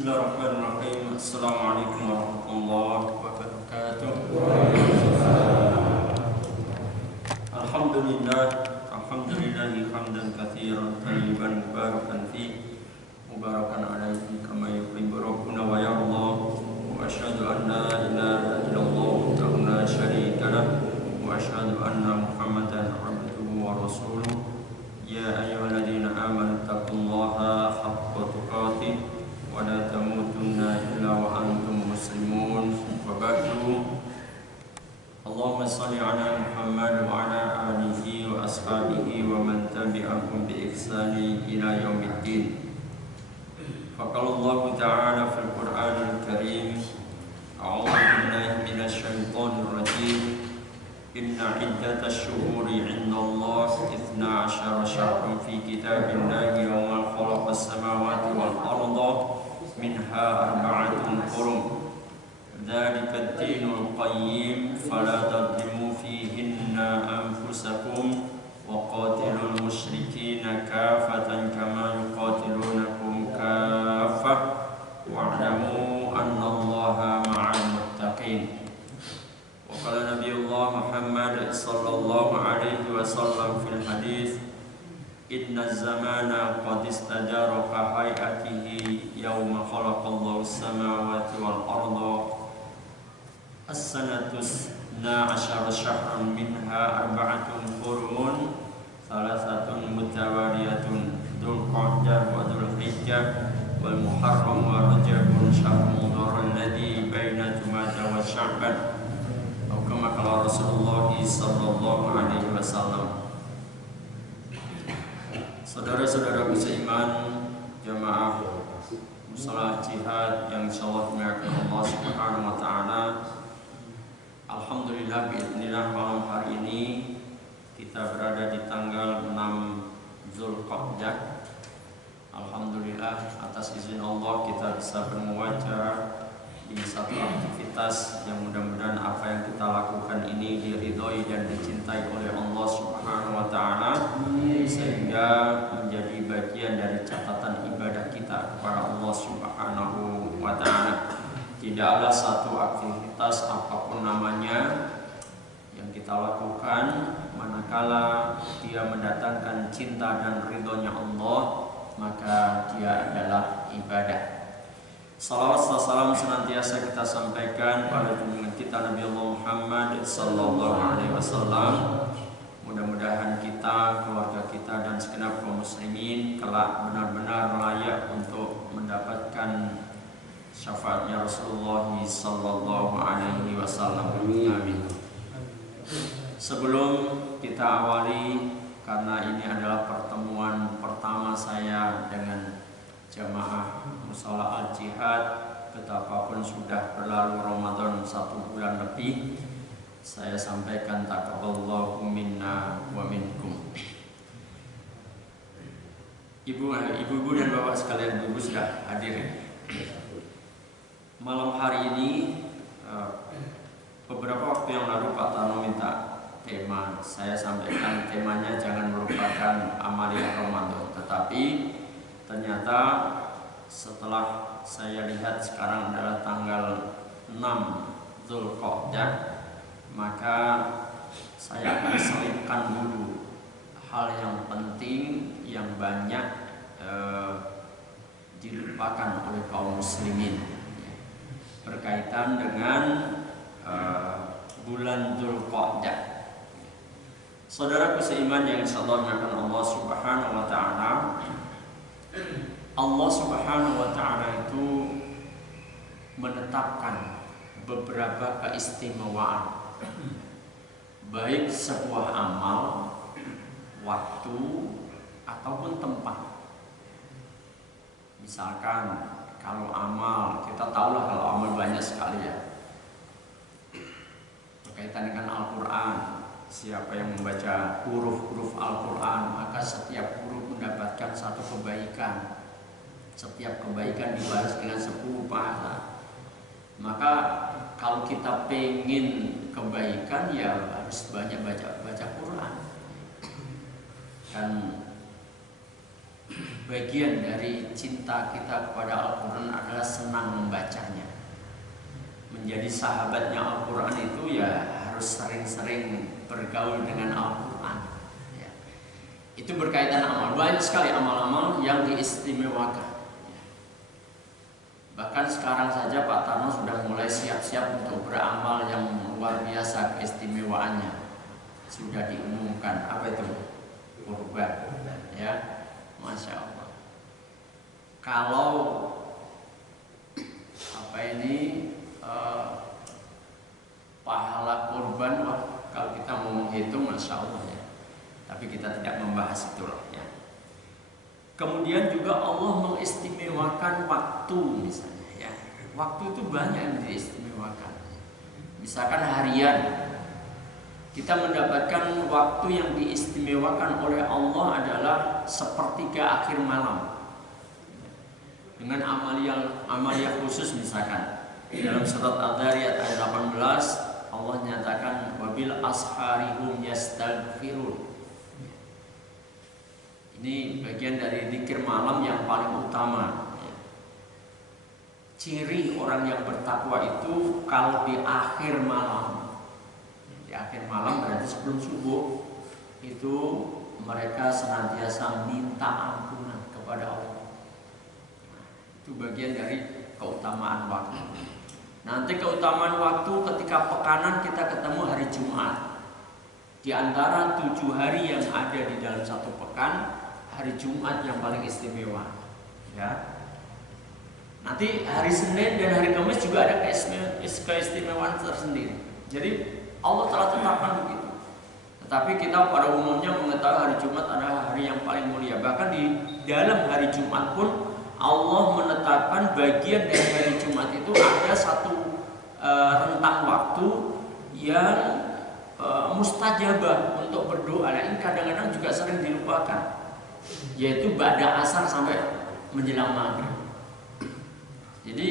Bismillahirrahmanirrahim. Assalamualaikum warahmatullahi wabarakatuh. Alhamdulillah, alhamdulillahi hamdan katsiran tayyiban mubarakan fi mubarakan alaihi kama yuhibbu rabbuna wa yarda. Wa asyhadu an la ilaha illallah wahdahu la syarika lah wa asyhadu anna Muhammadan abduhu wa rasuluh. Ya ayyuhalladzina amanu taqullaha haqqa tuqatih wa la tamutunna illa wa antum muslimun. Wa ba'du. Allahumma shalli ala Muhammad wa ala alihi wa ashabihi wa man tabi'ahum bi ihsani ila yaumiddin. Faqala Allah ta'ala fil Qur'anil Karim, a'udzu billahi minasy syaithanir rajim. Inna iddatash syuhuri 'indallahi 12 syahran fi kitabillahi yawma khalaqas samawati wal arda minha arba'atun hurum. Dzalika ad-dinul qayyim fala tadlimu fihinna anfusakum wa qatilul musyrikina kaffatan kama yuqatilunakum kaffah wa'lamu annallaha ma'al muttaqin. Wa qala Nabiullah Muhammad sallallahu alaihi wasallam fil hadis, inna zamana qad istajara ka hayatihi yawma khalaqallahu samawati wal arda. As-sanatus na'ashara syahran minha arba'atun hurumun thalathatun mutawaliyatun Dzulqa'dah wa Dzulhijjah wal Muharram wa Rajabun syahrul mudhar alladhi baina Jumada wa Sya'ban. Atau kama qala Rasulullah sallallahu alaihi wasallam. Saudara-saudaraku seiman, jamaah musala jihad yang insyaallah dimuliakan Allah Subhanahu wa taala. Alhamdulillah biidznillah malam hari ini kita berada di tanggal 6 Dzulqa'dah. Alhamdulillah atas izin Allah kita bisa bermuajaah di satu aktivitas yang mudah-mudahan apa yang kita lakukan ini diridhoi dan dicintai oleh Allah Subhanahu wa taala sehingga menjadi bagian dari catatan ibadah kita kepada Allah Subhanahu wa taala. Tidaklah satu aktivitas apapun namanya yang kita lakukan manakala dia mendatangkan cinta dan ridhonya Allah, maka dia adalah ibadah. Salawat dan salam senantiasa kita sampaikan pada junjungan kita Nabi Allah Muhammad sallallahu alaihi wasallam. Mudah-mudahan kita, keluarga kita dan segenap kaum muslimin kelak benar-benar layak untuk mendapatkan syafaatnya Rasulullah sallallahu alaihi wasallam. Amin. Sebelum kita awali, karena ini adalah pertemuan pertama saya dengan jamaah musala al-jihad, betapapun sudah berlalu Ramadan 1 bulan lebih, saya sampaikan taqabbalallahu minna wa minkum. Ibu-ibu dan bapak sekalian, ibu sudah hadir. Malam hari ini beberapa waktu yang lalu Pak Tano minta tema, saya sampaikan temanya jangan melupakan amalia Ramadan. Tetapi ternyata setelah saya lihat sekarang adalah tanggal 6 Dzulqa'dah, maka saya akan selipkan dulu hal yang penting yang banyak dilupakan oleh kaum muslimin berkaitan dengan bulan Dzulqa'dah. Saudaraku seiman yang insyaallah dimuliakan Allah Subhanahu wa taala, Allah Subhanahu wa taala itu menetapkan beberapa keistimewaan baik sebuah amal, waktu ataupun tempat. Misalkan kalau amal, kita tahulah kalau amal banyak sekali ya. Berkaitan dengan Al-Qur'an, siapa yang membaca huruf-huruf Al-Qur'an, maka setiap huruf mendapatkan satu kebaikan. Setiap kebaikan dibalas dengan 10 pahala. Maka kalau kita pengen kebaikan ya harus banyak baca Quran. Dan bagian dari cinta kita kepada Al-Quran adalah senang membacanya. Menjadi sahabatnya Al-Quran itu ya harus sering-sering bergaul dengan Al-Quran ya. Itu berkaitan amal. Banyak sekali amal-amal yang diistimewakan. Bahkan sekarang saja Pak Tarno sudah mulai siap-siap untuk beramal yang luar biasa keistimewaannya. Sudah diumumkan, apa itu? Kurban ya, Masya Allah. Kalau apa ini pahala kurban, kalau kita mau menghitung Masya Allah ya. Tapi kita tidak membahas itu loh ya. Kemudian juga Allah mengistimewakan waktu misalnya ya. Waktu itu banyak yang diistimewakan. Misalkan harian, kita mendapatkan waktu yang diistimewakan oleh Allah adalah sepertiga akhir malam. Dengan amalia khusus misalkan dalam surat Ad-Dariyat ayat 18 Allah nyatakan wabil asharihum yastaghfirun. Ini bagian dari zikir malam yang paling utama. Ciri orang yang bertakwa itu kalau di akhir malam, di akhir malam berarti sebelum subuh, itu mereka senantiasa minta ampunan kepada Allah. Itu bagian dari keutamaan waktu. Nanti keutamaan waktu ketika pekanan kita ketemu hari Jumat. Di antara 7 hari yang ada di dalam satu pekan, hari Jumat yang paling istimewa ya. Nanti hari Senin dan hari Kamis juga ada keistimewaan tersendiri. Jadi Allah telah tetapkan begitu. Tetapi kita pada umumnya mengetahui hari Jumat adalah hari yang paling mulia. Bahkan di dalam hari Jumat pun Allah menetapkan bagian dari hari Jumat itu ada satu rentang waktu yang mustajabah untuk berdoa. Nah, ini kadang-kadang juga sering dilupakan, yaitu ba'da asar sampai menjelang maghrib. Jadi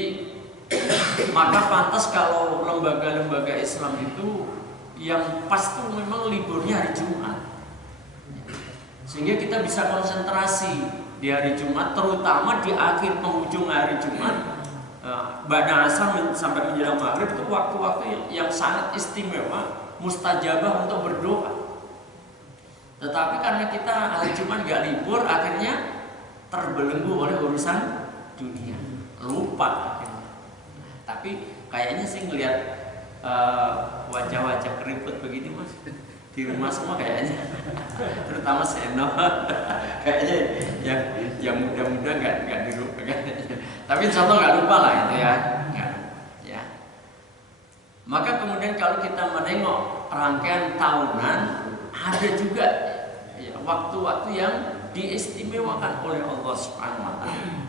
maka pantas kalau lembaga-lembaga Islam itu yang pas tuh memang liburnya hari Jumat, sehingga kita bisa konsentrasi di hari Jumat, terutama di akhir penghujung hari Jumat, ba'da asar sampai menjelang maghrib itu waktu-waktu yang sangat istimewa, mustajabah untuk berdoa. Tetapi karena kita hari Jumat gak libur, akhirnya terbelenggu oleh urusan dunia, lupa. Tapi kayaknya sih ngelihat wajah-wajah keriput begini Mas di rumah semua kayaknya, terutama Seno kayaknya yang muda-muda nggak dilupa kayaknya. Tapi insya Allah nggak lupa lah itu ya. Ya. Maka kemudian kalau kita menengok rangkaian tahunan, ada juga ya, waktu-waktu yang diistimewakan oleh Allah Subhanahu wa Ta'ala.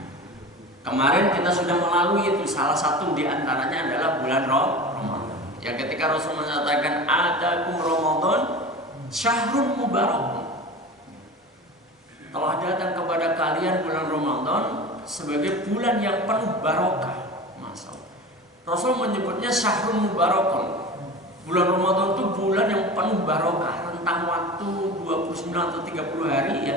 Kemarin kita sudah melalui itu, salah satu di antaranya adalah bulan Ramadan. Ya, ketika Rasul menyatakan adakum Ramadan syahrun mubarak, telah datang kepada kalian bulan Ramadan sebagai bulan yang penuh barokah. Masya Allah. Rasul menyebutnya syahrun mubarak. Bulan Ramadan itu bulan yang penuh barokah, rentang waktu 29 atau 30 hari ya,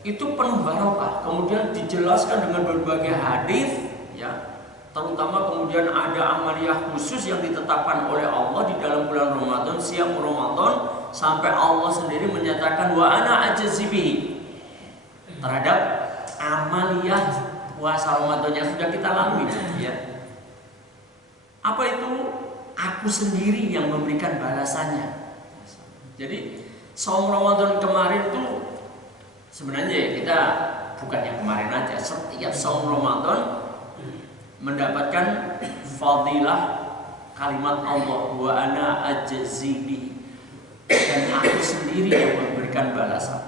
itu penuh barokah. Kemudian dijelaskan dengan berbagai hadis ya, terutama kemudian ada amaliyah khusus yang ditetapkan oleh Allah di dalam bulan Ramadan, siang Ramadan, sampai Allah sendiri menyatakan wa ana ajzibihi, terhadap amaliyah puasa Ramadan yang sudah kita lalui ya. Apa itu? Aku sendiri yang memberikan balasannya. Jadi saum Ramadan kemarin tuh sebenarnya ya kita bukan yang kemarin aja, setiap saum Ramadan mendapatkan fadilah kalimat Allah wa ana ajzibi, dan aku sendiri yang memberikan balasan.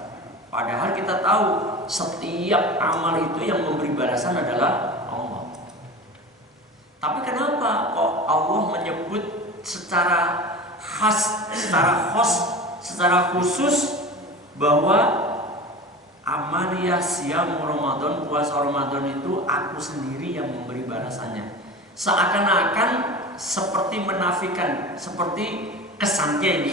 Padahal kita tahu setiap amal itu yang memberi balasan adalah Allah. Tapi kenapa kok Allah menyebut secara khas, secara khusus bahwa amaliyah siam Ramadan, puasa Ramadan itu aku sendiri yang memberi balasannya? Seakan-akan seperti menafikan, seperti kesannya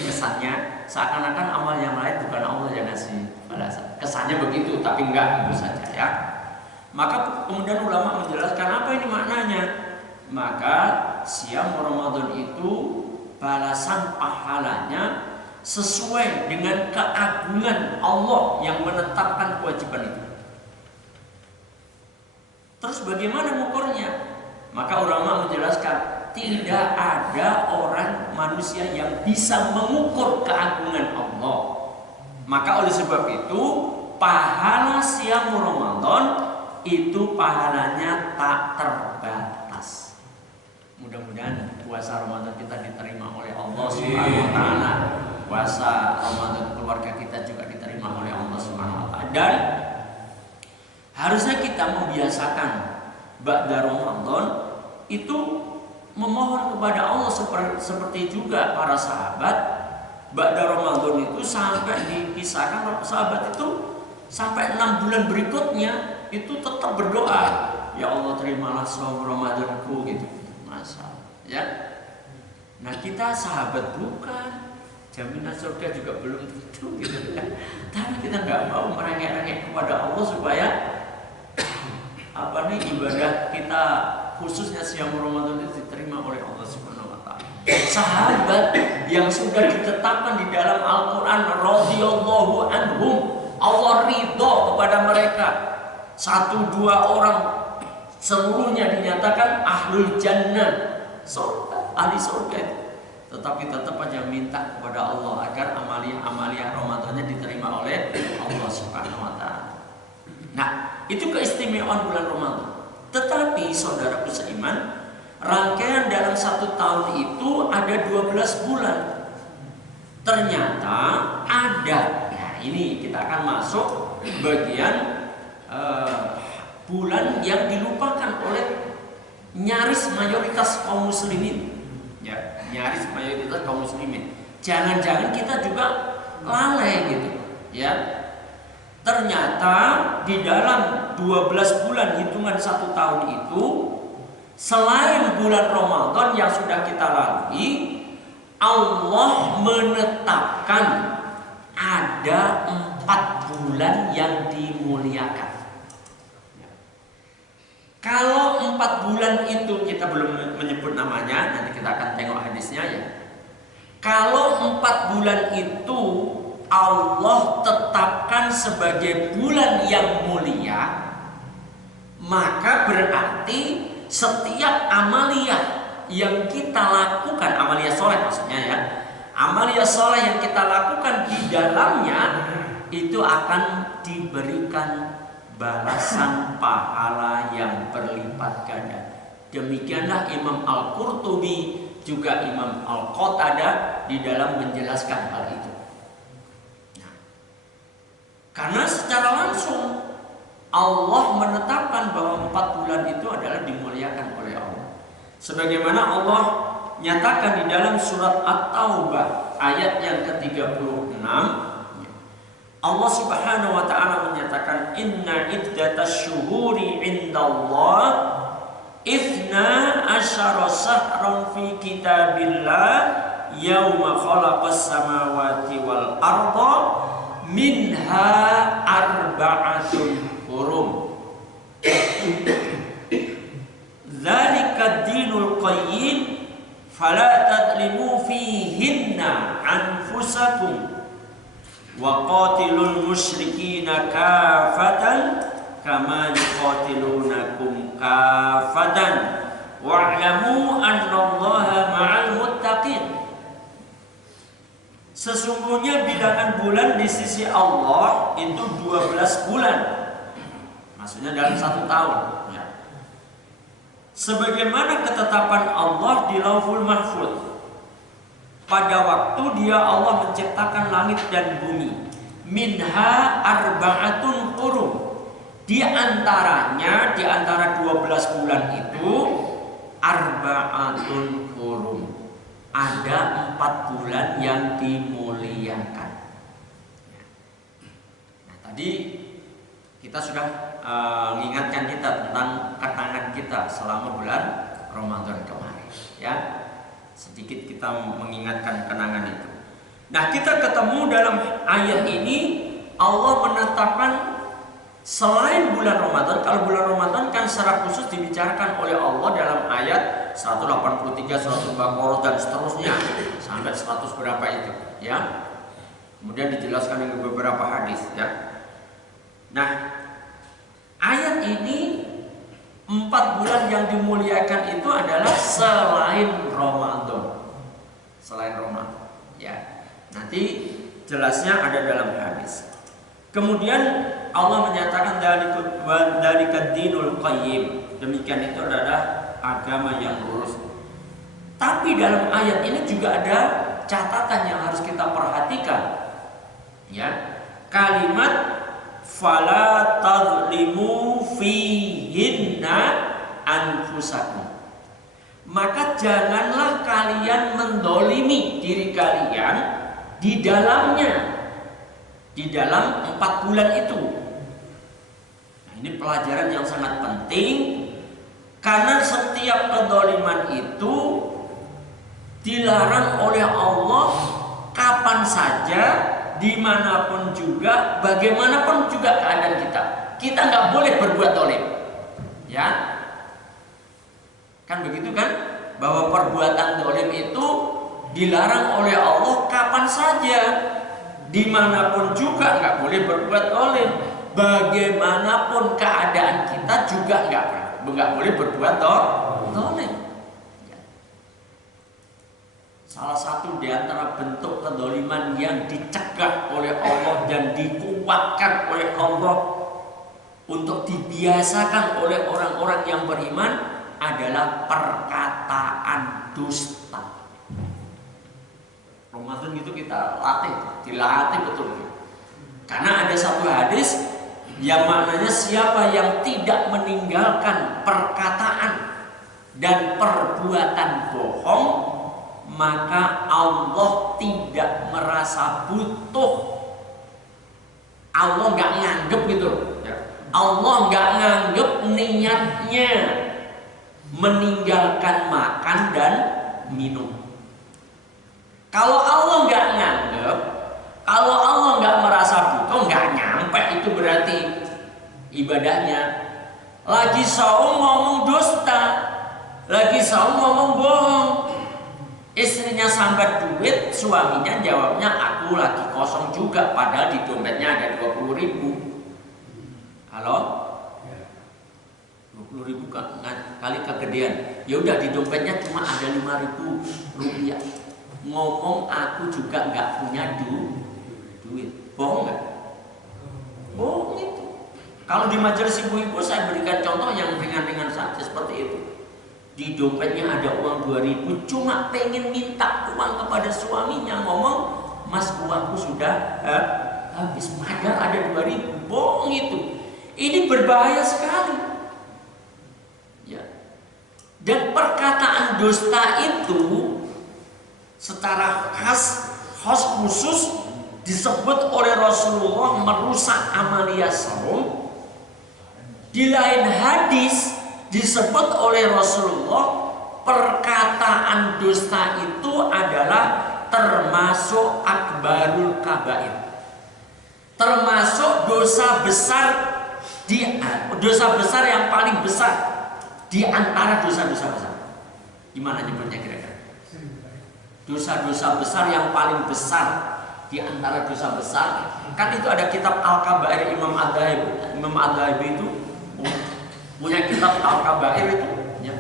seakan-akan amal yang lain bukan Allah yang ngasih balasan. Kesannya begitu, tapi enggak, itu saja. ya. Maka kemudian ulama menjelaskan apa ini maknanya. Maka siam Ramadan itu balasan pahalanya sesuai dengan keagungan Allah yang menetapkan kewajiban itu. Terus bagaimana mengukurnya? Maka ulama menjelaskan tidak ada orang manusia yang bisa mengukur keagungan Allah. Maka oleh sebab itu pahala siam Ramadan itu pahalanya tak terbatas. Mudah-mudahan puasa Ramadan kita diterima oleh Allah Subhanahu wa taala. Puasa Ramadan keluarga kita juga diterima oleh Allah Subhanahu wa taala. Dan harusnya kita membiasakan ba'da Ramadan itu memohon kepada Allah seperti juga para sahabat. Ba'da Ramadan itu sampai dikisahkan sahabat itu sampai 6 bulan berikutnya itu tetap berdoa, ya Allah terimalah shaum Ramadanku gitu. Masa ya. Nah kita sahabat bukan, jaminan surga juga belum tentu gitu kan. Tapi kita nggak mau merengek-rengek kepada Allah supaya ibadah kita khususnya siam Ramadan itu diterima oleh Allah Subhanahu wa taala. Sahabat yang sudah ditetapkan di dalam Al-Qur'an radhiyallahu anhum, Allah ridho kepada mereka. 1-2 orang seluruhnya dinyatakan ahlul jannah, surga, ahli surga itu. Tetapi tetap aja minta kepada Allah agar amalia Ramadannya diterima oleh Allah Subhanahu wa taala. Nah, itu keistimewaan bulan Ramadan. Tetapi saudaraku seiman, rangkaian dalam 1 tahun itu ada 12 bulan. Ternyata ada. Nah, ini kita akan masuk bagian bulan yang dilupakan oleh nyaris mayoritas kaum muslimin. Ya, nyaris mayoritas kaum muslimin. Jangan-jangan kita juga lalai gitu, ya. Ternyata di dalam 12 bulan hitungan 1 tahun itu, selain bulan Ramadan yang sudah kita lalui, Allah menetapkan ada 4 bulan yang dimuliakan. Kalau 4 bulan itu kita belum menyebut namanya, nanti kita akan tengok hadisnya ya. Kalau 4 bulan itu Allah tetapkan sebagai bulan yang mulia, maka berarti setiap amaliyah yang kita lakukan, amaliyah soleh maksudnya ya, amaliyah soleh yang kita lakukan di dalamnya itu akan diberikan balasan pahala yang berlipat ganda. Demikianlah Imam Al-Qurtubi juga Imam Al-Qatadah di dalam menjelaskan hal itu. Karena secara langsung Allah menetapkan bahwa 4 bulan itu adalah dimuliakan oleh Allah. Sebagaimana Allah nyatakan di dalam surat At-Taubah ayat yang ke-36, Allah Subhanahu wa taala menyatakan inna iddatasy syuhuri indallah 12 syahran fi kitabillah yauma khalaqas samawati wal arda minha arba'atun hurum. Dzalika ad-dinul qayyim fala tadlimu fihinna anfusakum wa qatilul musyrikina kafatan kama yuqatilunakum kafatan wa'lamu annallaha ma'al muttaqin. Sesungguhnya bilangan bulan di sisi Allah itu 12 bulan. Maksudnya dalam 1 tahun ya. Sebagaimana ketetapan Allah di Lauhul Mahfuz. Pada waktu dia Allah menciptakan langit dan bumi, minha arba'atun hurum. Di antaranya, di antara 12 bulan itu arba'atun hurum. Ada 4 bulan yang dimuliakan. Nah, tadi kita sudah mengingatkan kita tentang ketangan kita selama bulan Ramadan kemarin, ya. Sedikit kita mengingatkan kenangan itu. Nah, kita ketemu dalam ayat ini Allah menetapkan Selain bulan Ramadan, kalau bulan Ramadan kan secara khusus dibicarakan oleh Allah dalam ayat 183, 100 Baqarah dan seterusnya sampai 100 berapa itu, ya. Kemudian dijelaskan dengan beberapa hadis, ya. Nah, ayat ini 4 bulan yang dimuliakan itu adalah selain Ramadan. Selain Ramadan, ya. Nanti jelasnya ada dalam hadis. Kemudian Allah menyatakan dari dinul qayyim. Demikian itu adalah agama yang lurus. Tapi dalam ayat ini juga ada catatan yang harus kita perhatikan. Ya. Kalimat fala tadlimu fihinna anfusakum. Maka janganlah kalian mendolimi diri kalian di dalamnya, di dalam 4 bulan itu. Nah, ini pelajaran yang sangat penting, karena setiap kedoliman itu dilarang oleh Allah kapan saja, dimanapun juga, bagaimanapun juga keadaan kita. Kita nggak boleh berbuat dolim, ya. Kan begitu kan? Bahwa perbuatan dolim itu dilarang oleh Allah kapan saja, dimanapun juga nggak boleh berbuat dolim. Bagaimanapun keadaan kita juga nggak boleh berbuat dolim. Salah satu di antara bentuk kedoliman yang dicegah oleh Allah dan dikuatkan oleh Allah untuk dibiasakan oleh orang-orang yang beriman adalah perkataan dusta. Ramadan itu kita dilatih betul. Karena ada satu hadis yang maknanya siapa yang tidak meninggalkan perkataan dan perbuatan bohong, maka Allah tidak merasa butuh. Allah nggak nganggep gitu. Allah nggak nganggep niatnya meninggalkan makan dan minum. Kalau Allah nggak nganggep, kalau Allah nggak merasa butuh, nggak nyampe itu berarti ibadahnya. Lagi saum ngomong dusta, lagi saum ngomong bohong. Istrinya sambat duit, suaminya jawabnya aku lagi kosong juga, padahal di dompetnya ada 20.000. Halo? 20.000 kali kegedean. Ya udah di dompetnya cuma ada 5.000 rupiah. Ngomong aku juga nggak punya duit. Bohong nggak? Bohong itu. Kalau di majelis ibu-ibu saya berikan contoh yang ringan-ringan saja seperti itu. Di dompetnya ada uang 2.000, cuma pengen minta uang kepada suaminya, ngomong, mas uangku sudah habis, padahal ada 2.000. Bohong itu. Ini berbahaya sekali. Ya. Dan perkataan dusta itu secara khas khusus disebut oleh Rasulullah merusak amalia saum. Di lain hadis disebut oleh Rasulullah perkataan dusta itu adalah termasuk akbarul kabair, termasuk dosa besar dosa besar yang paling besar di antara dosa-dosa besar. Gimana nyebutnya kira-kira? Dosa-dosa besar yang paling besar di antara dosa besar. Kan itu ada kitab Al-Kabair Imam Ad-Dhahabi. Imam Ad-Dhahabi itu punya kitab Al-Kabair itu ya,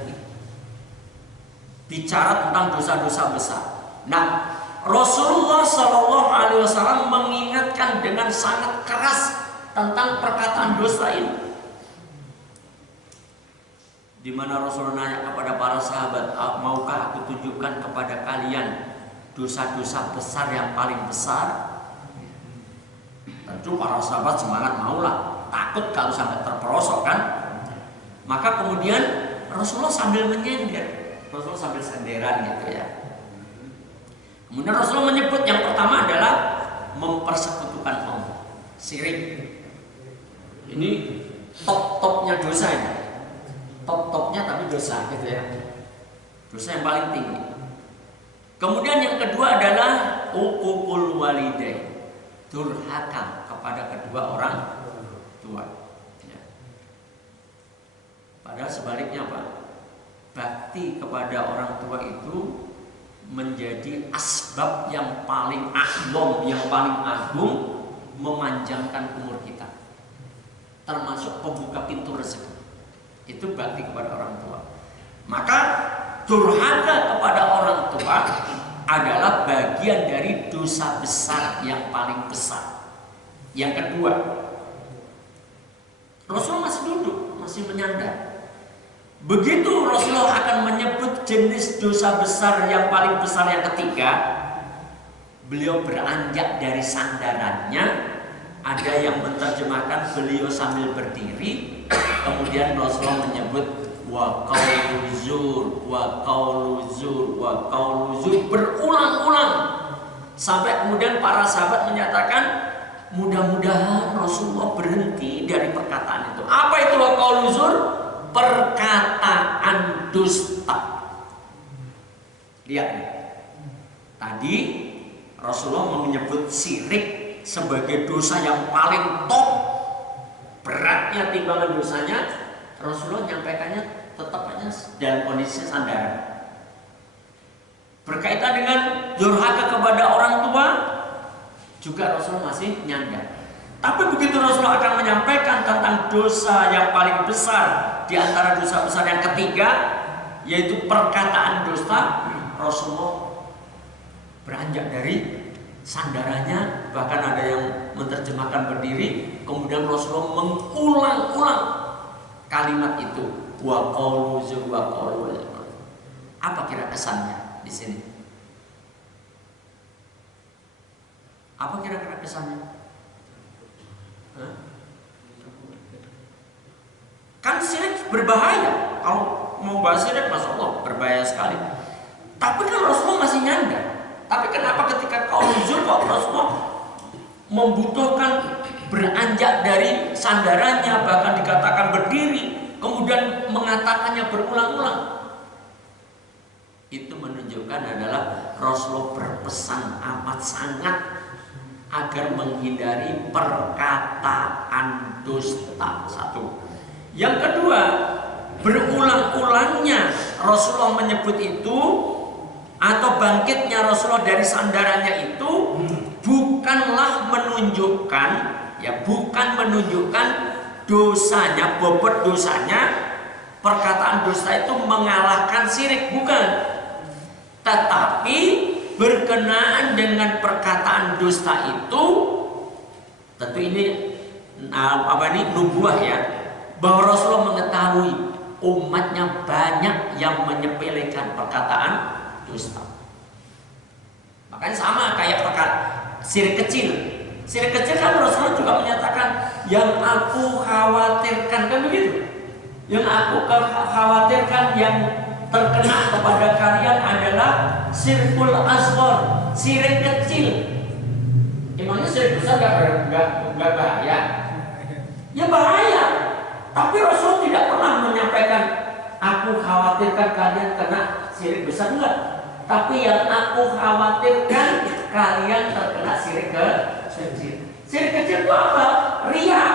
bicara tentang dosa-dosa besar. Nah, Rasulullah SAW mengingatkan dengan sangat keras tentang perkataan dosa ini. Di mana Rasulullah nanya kepada para sahabat, maukah aku tunjukkan kepada kalian dosa-dosa besar yang paling besar? Tentu para sahabat semangat maulah, takut kalau sampai terperosok kan. Maka kemudian Rasulullah sambil menyender, Rasulullah sambil senderan gitu ya. Kemudian Rasulullah menyebut yang pertama adalah mempersekutukan Allah, syirik. Ini top-topnya dosa ini, top-topnya tapi dosa gitu ya, dosa yang paling tinggi. Kemudian yang kedua adalah uququl walidain, durhaka kepada kedua orang tua. Padahal sebaliknya Pak, bakti kepada orang tua itu menjadi asbab yang paling a'zam, yang paling agung memanjangkan umur kita. Termasuk pembuka pintu rezeki. Itu bakti kepada orang tua. Maka durhaka kepada orang tua adalah bagian dari dosa besar yang paling besar. Yang kedua, Rasulullah masih duduk, masih menyandar. Begitu Rasulullah akan menyebut jenis dosa besar yang paling besar yang ketiga, beliau beranjak dari sandarannya. Ada yang menerjemahkan beliau sambil berdiri. Kemudian Rasulullah menyebut wa qaulu zur, wa qaulu zur, wa qaulu zur berulang-ulang. Sampai kemudian para sahabat menyatakan, mudah-mudahan Rasulullah berhenti dari perkataan itu. Apa itu wa qaulu zur? Perkataan dusta. Lihat nih. Tadi Rasulullah menyebut syirik sebagai dosa yang paling top, beratnya timbangan dosanya. Rasulullah menyampaikannya tetap aja dalam kondisi sandaran. Berkaitan dengan durhaka kepada orang tua, juga Rasulullah masih nyandar. Tapi begitu Rasulullah akan menyampaikan tentang dosa yang paling besar di antara dosa besar yang ketiga, yaitu perkataan dusta, Rasulullah beranjak dari sandarannya, bahkan ada yang menerjemahkan berdiri. Kemudian Rasulullah mengulang-ulang kalimat itu, wa qaulu zur, wa qaulu zur. Apa kira kesannya di sini? Apa kira-kira kesannya? Kan syirik berbahaya. Kalau mau bahas syirik, Masya Allah, berbahaya sekali. Tapi kan Rasulullah masih nyandar. Tapi kenapa ketika qaulu zur kok Rasulullah membutuhkan beranjak dari sandarannya, bahkan dikatakan berdiri, kemudian mengatakannya berulang-ulang? Itu menunjukkan adalah Rasulullah berpesan amat sangat agar menghindari perkataan dusta. Satu. Yang kedua, berulang-ulangnya Rasulullah menyebut itu, atau bangkitnya Rasulullah dari sandarannya itu, bukanlah menunjukkan, ya bukan menunjukkan dosanya, bobot dosanya, perkataan dusta itu mengalahkan syirik, bukan. Tetapi berkenaan dengan perkataan dusta itu, tentu ini nubuah ya, bahwa Rasulullah mengetahui umatnya banyak yang menyepelekan perkataan dusta. Makanya sama kayak perkataan syirik kecil. Syirik kecil kan Rasulullah juga menyatakan, yang aku khawatirkan, kan begitu. Yang aku khawatirkan yang terkena kepada kalian adalah syirkul asghar, syirik kecil. Emangnya syirik besar gak bahaya? Ya bahaya. Tapi Rasul tidak pernah menyampaikan, aku khawatirkan kalian kena syirik besar, enggak. Tapi yang aku khawatirkan kalian terkena syirik kecil. Syirik kecil itu apa? Ria,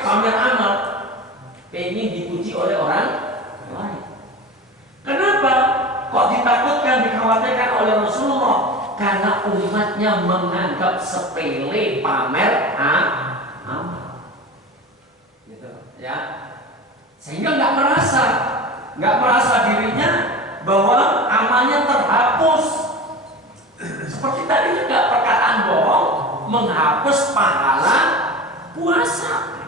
pamer amal, pengen dipuji oleh orang lain. Kenapa? Kok ditakutkan, dikhawatirkan oleh Rasulullah? Karena umatnya menganggap sepele pamer amal. Ya, sehingga nggak merasa dirinya bahwa amalnya terhapus. Seperti tadi juga perkataan bohong menghapus pahala puasa.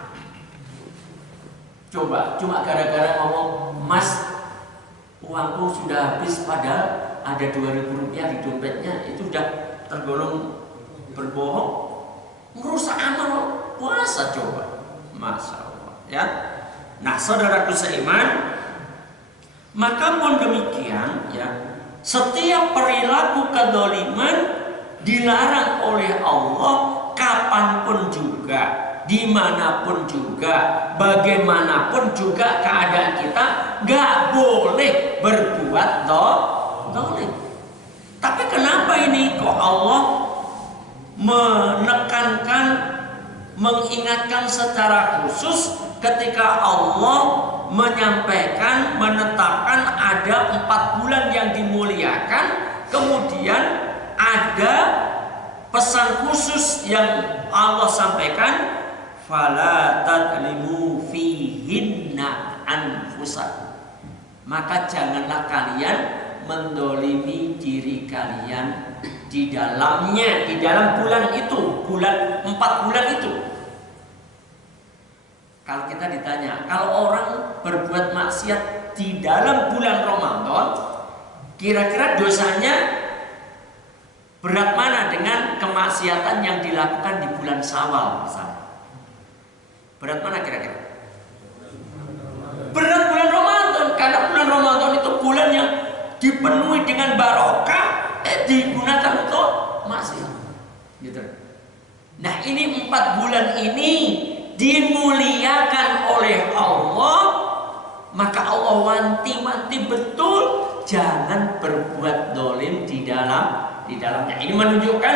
Coba cuma gara-gara ngomong, Mas, uangku sudah habis, padahal ada 2.000 rupiah di dompetnya, itu sudah tergolong berbohong, merusak amal puasa. Coba, Masya Allah. Ya, nah saudaraku seiman, maka pun demikian ya, setiap perilaku kezaliman dilarang oleh Allah kapanpun juga, dimanapun juga, bagaimanapun juga keadaan kita, gak boleh berbuat zalim. Tapi kenapa ini kok Allah menekankan, mengingatkan secara khusus ketika Allah menyampaikan, menetapkan ada 4 bulan yang dimuliakan, kemudian ada pesan khusus yang Allah sampaikan, fala tadlimu fihinna anfusakum, maka janganlah kalian mendolimi diri kalian di dalamnya, di dalam bulan itu, 4 bulan itu. Kalau kita ditanya, kalau orang berbuat maksiat di dalam bulan Ramadan, kira-kira dosanya berat mana dengan kemaksiatan yang dilakukan di bulan Syawal misalnya? Berat mana kira-kira? Berat bulan Ramadan, karena bulan Ramadan itu bulan yang dipenuhi dengan barokah, digunakan untuk maksiat. Gitu. Nah, ini 4 bulan ini dimuliakan oleh Allah, maka Allah wanti-wanti betul jangan berbuat dolim di dalamnya. Ini menunjukkan,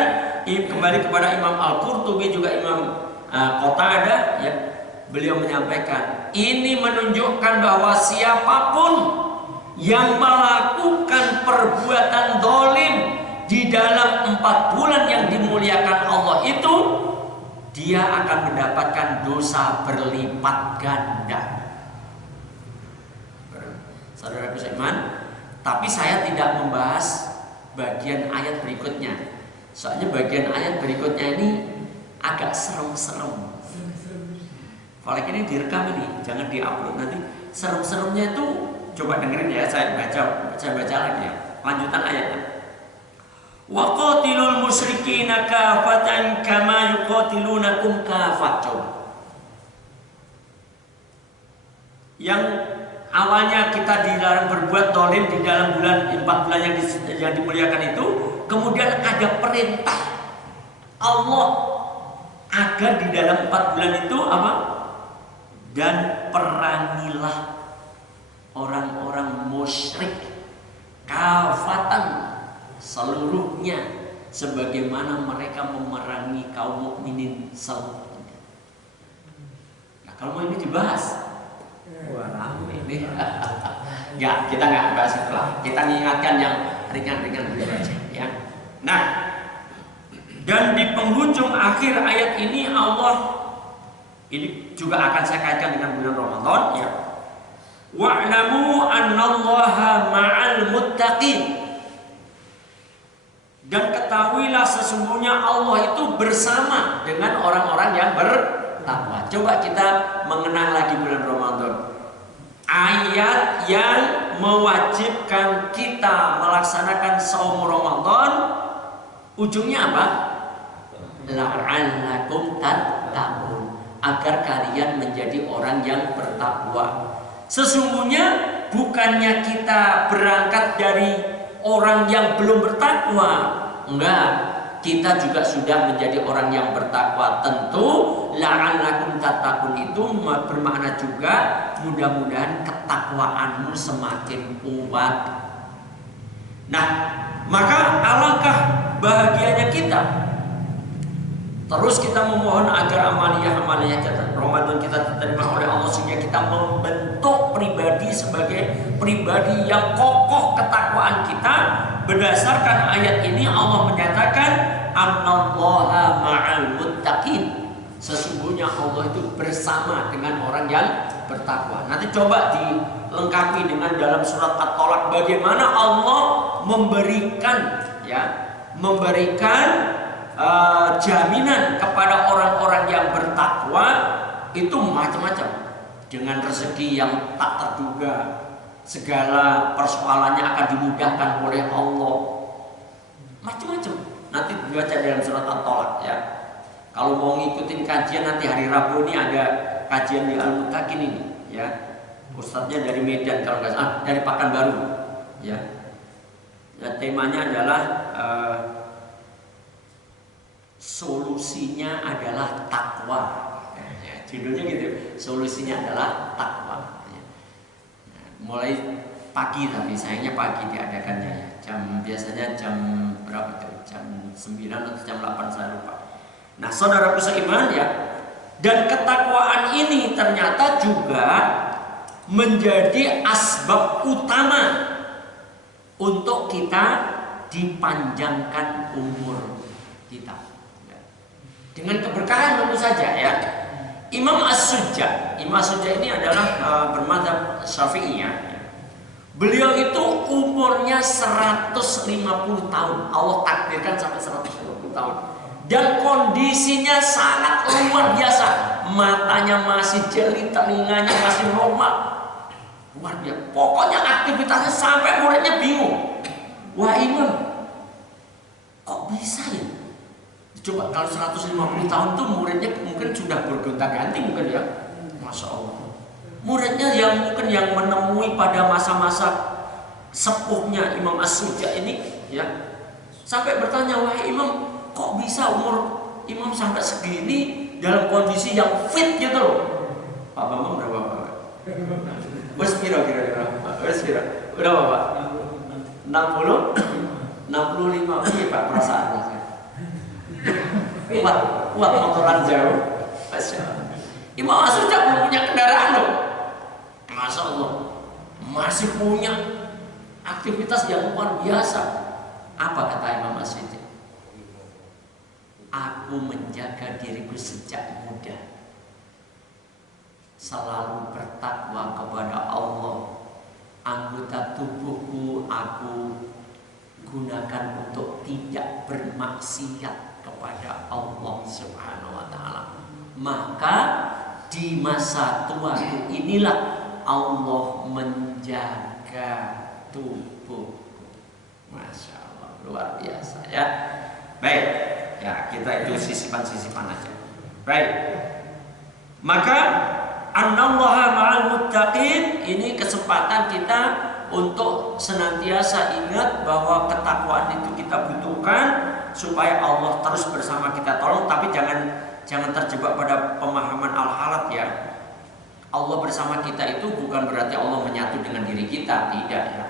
kembali kepada Imam Al-Qurtubi juga Imam Qatadah, ya, beliau menyampaikan ini menunjukkan bahwa siapapun yang melakukan perbuatan dolim di dalam 4 bulan yang dimuliakan Allah itu, dia akan mendapatkan dosa berlipat ganda. Saudaraku seiman, tapi saya tidak membahas bagian ayat berikutnya. Soalnya bagian ayat berikutnya ini agak serem-serem. Apalagi ini direkam ini, jangan diupload nanti. Serem-seremnya itu coba dengerin ya, saya baca lagi ya. Lanjutan ayatnya. Wa qatilul musyrikina kafatan kama yuqatilunakum kafat. Coba. Yang awalnya kita dilarang berbuat dolim di dalam 4 bulan yang dimuliakan itu, kemudian ada perintah Allah agar di dalam 4 bulan itu apa? Dan perangilah orang-orang musyrik kafatan, seluruhnya, sebagaimana mereka memerangi kaum mukminin seluruhnya. Nah, kalau mau ini dibahas, wah rame nih. Ya, kita nggak bahas itu lah. Kita mengingatkan yang ringan-ringan dulu aja, ya. Nah, dan di penghujung akhir ayat ini Allah, ini juga akan saya kaitkan dengan bulan Ramadan, ya. Wa'lamu annallaha ma'al muttaqin. Dan ketahuilah sesungguhnya Allah itu bersama dengan orang-orang yang bertakwa. Coba kita mengenang lagi bulan Ramadan. Ayat yang mewajibkan kita melaksanakan saum Ramadan, ujungnya apa? La'allakum tattaqun, agar kalian menjadi orang yang bertakwa. Sesungguhnya bukannya kita berangkat dari orang yang belum bertakwa, enggak, kita juga sudah menjadi orang yang bertakwa. Tentu la'allakum tattaqun itu bermakna juga mudah-mudahan ketakwaanmu semakin kuat. Nah, maka alangkah bahagianya kita. Terus kita memohon agar amaliyah Ramadan kita diterima oleh Allah, sehingga kita membentuk pribadi sebagai pribadi yang kokoh ketakwaan kita. Berdasarkan ayat ini Allah menyatakan annallaha ma'al muttaqin, sesungguhnya Allah itu bersama dengan orang yang bertakwa. Nanti coba dilengkapi dengan dalam surat At-Tolak bagaimana Allah memberikan jaminan kepada orang-orang yang bertakwa itu macam-macam, dengan rezeki yang tak terduga, segala persoalannya akan dimudahkan oleh Allah, macam-macam. Nanti dibaca dalam surat At-Tolak, ya. Kalau mau ngikutin kajian nanti hari Rabu ini ada kajian di Al-Muttaqin ini, ya. Ustadznya dari Medan kalau nggak salah, dari Pekanbaru, ya. Temanya adalah solusinya adalah takwa, ya, judulnya gitu. Solusinya adalah takwa, ya. Nah, mulai pagi, tapi sayangnya pagi diadakannya, ya. Biasanya jam berapa itu? Jam 9 atau jam 8, saya lupa. Nah, saudaraku seiman, ya, dan ketakwaan ini ternyata juga menjadi asbab utama untuk kita dipanjangkan umur kita. Dengan keberkahan tentu saja ya. Imam As-Sujja ini adalah bermadzhab Syafi'iyah. Beliau itu umurnya 150 tahun. Allah takdirkan sampai 150 tahun. Dan kondisinya sangat luar biasa. Matanya masih jeli, telinganya masih normal. Luar biasa. Pokoknya aktivitasnya sampai muridnya bingung. Wah Imam, kok bisa ya? Coba kalau 150 tahun tuh muridnya mungkin sudah bergonta-ganti mungkin ya. Masya Allah. Muridnya yang mungkin yang menemui pada masa-masa sepuhnya Imam As-Sujja ini ya, sampai bertanya, wah Imam, kok bisa umur Imam sampai segini dalam kondisi yang fit gitu loh. Pak Bambang berapa Pak? Wes kira-kira. Berapa Pak? 60? 65. Iya Pak perasaannya. Kuat motoran jauh. Masya Allah. Imam As-Sujja belum punya kendaraan loh. Masya Allah. Masih punya aktivitas yang luar biasa. Apa kata Imam As-Sujja? Aku menjaga diriku sejak muda, selalu bertakwa kepada Allah. Anggota tubuhku aku gunakan untuk tidak bermaksiat kepada Allah Subhanahu wa ta'ala. Maka di masa tuaku inilah Allah menjaga tubuhku. Masya Allah, luar biasa ya. Baik, ya kita itu sisipan-sisipan aja. Baik. Maka Annallaha ma'al muttaqin, ini kesempatan kita untuk senantiasa ingat bahwa ketakwaan itu kita butuhkan supaya Allah terus bersama kita. Tolong tapi jangan terjebak pada pemahaman al-halat ya. Allah bersama kita itu bukan berarti Allah menyatu dengan diri kita, tidak ya.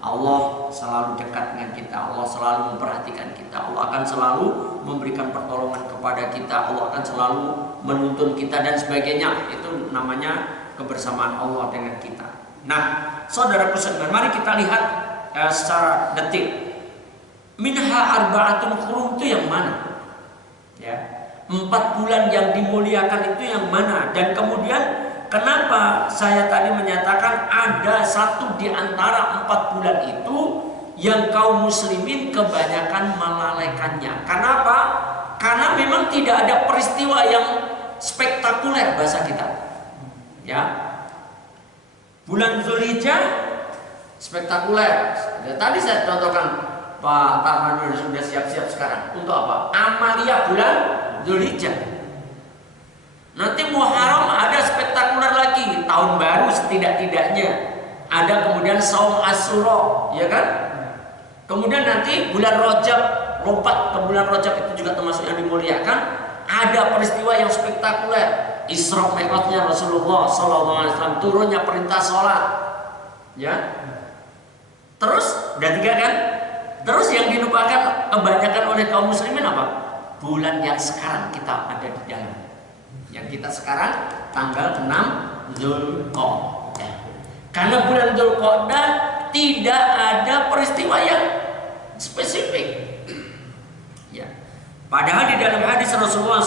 Allah selalu dekat dengan kita, Allah selalu memperhatikan kita, Allah akan selalu memberikan pertolongan kepada kita, Allah akan selalu menuntun kita dan sebagainya. Itu namanya kebersamaan Allah dengan kita. Nah, saudaraku sekalian, mari kita lihat secara detil. Minha arba'atun hurum itu yang mana? Ya, 4 bulan yang dimuliakan itu yang mana? Dan kemudian kenapa saya tadi menyatakan ada satu di antara 4 bulan itu yang kaum muslimin kebanyakan melalaikannya? Kenapa? Karena memang tidak ada peristiwa yang spektakuler bahasa kita. Ya, bulan Dzulhijjah spektakuler. Ya, tadi saya contohkan Pak Tamanur sudah siap-siap sekarang untuk apa? Amalia bulan Dzulhijjah. Nanti Muharram ada spektakuler lagi, tahun baru setidak-tidaknya. Ada kemudian Saum Asyura, ya kan? Kemudian nanti bulan Rajab, lompat ke bulan Rajab itu juga termasuk yang dimuliakan. Ada peristiwa yang spektakuler, Isra Mi'rajnya Rasulullah SAW, turunnya perintah sholat, ya. Terus, dan 3 kan? Terus yang dilupakan kebanyakan oleh kaum muslimin apa? Bulan yang sekarang kita ada di dalam. Yang kita sekarang tanggal 6 Dzulqa'dah. Karena bulan Dzulqa'dah tidak ada peristiwa yang spesifik. Ya. Padahal di dalam hadis Rasulullah